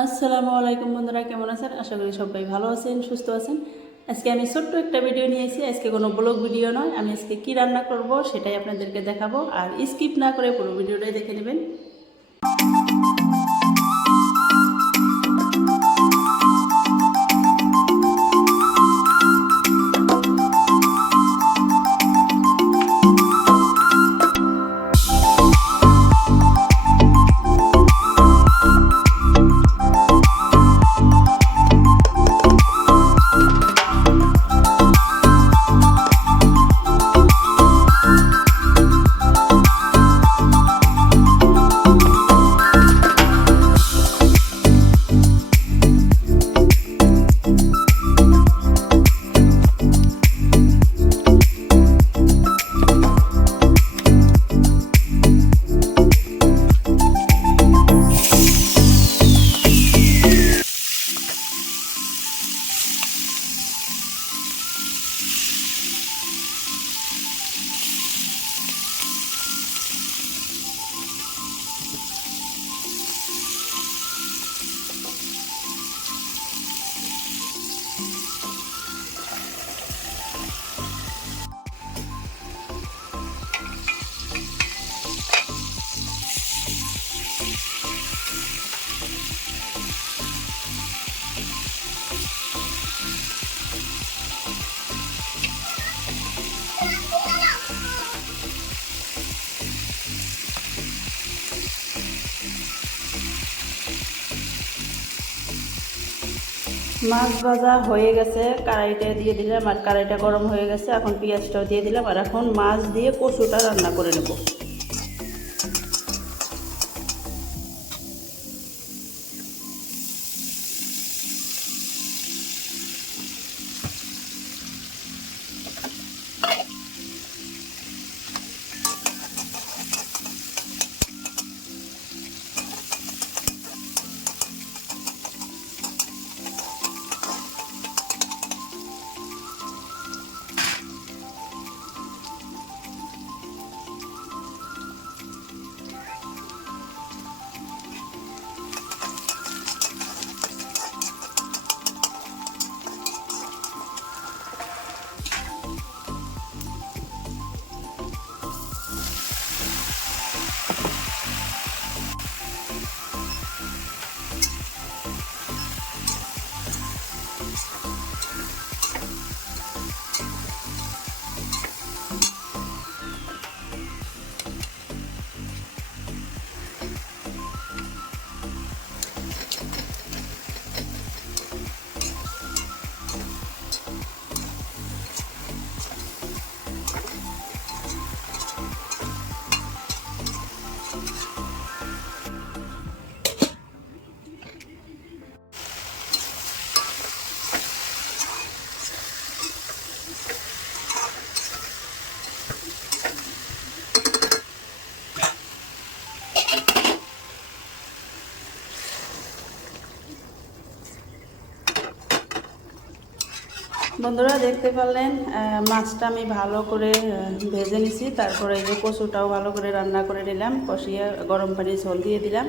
আসসালামু আলাইকুম বন্ধুরা, কেমন আছেন? আশা করি সবাই ভালো আছেন, সুস্থ আছেন। আজকে আমি ছোট্ট একটা ভিডিও নিয়েছি। আজকে কোনো ব্লগ ভিডিও নয়, আমি আজকে কী রান্না করব সেটাই আপনাদেরকে দেখাবো। আর স্কিপ না করে পুরো ভিডিওটাই দেখে নেবেন। মাছ ভাজা হয়ে গেছে, কড়াইটা দিয়ে দিলাম আর কড়াইটা গরম হয়ে গেছে। এখন পেঁয়াজটাও দিয়ে দিলাম আর এখন মাছ দিয়ে কচুটা রান্না করে নেব। বন্ধুরা দেখতে পারলেন মাছটা আমি ভালো করে ভেজে নিছি। তারপরে এই যে কচুটাও ভালো করে রান্না করে নিলাম, কষিয়ে গরম পানি ঝোল দিয়ে দিলাম।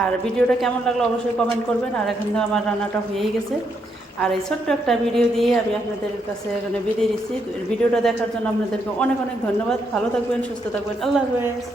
আর ভিডিওটা কেমন লাগলো অবশ্যই কমেন্ট করবেন। আর এখন তো আমার রান্নাটা হয়েই গেছে। আর এই ছোট্ট একটা ভিডিও দিয়ে আমি আপনাদের কাছে এখানে বিদায় দিচ্ছি। ভিডিওটা দেখার জন্য আপনাদেরকে অনেক অনেক ধন্যবাদ। ভালো থাকবেন, সুস্থ থাকবেন। আল্লাহ হাফেজ।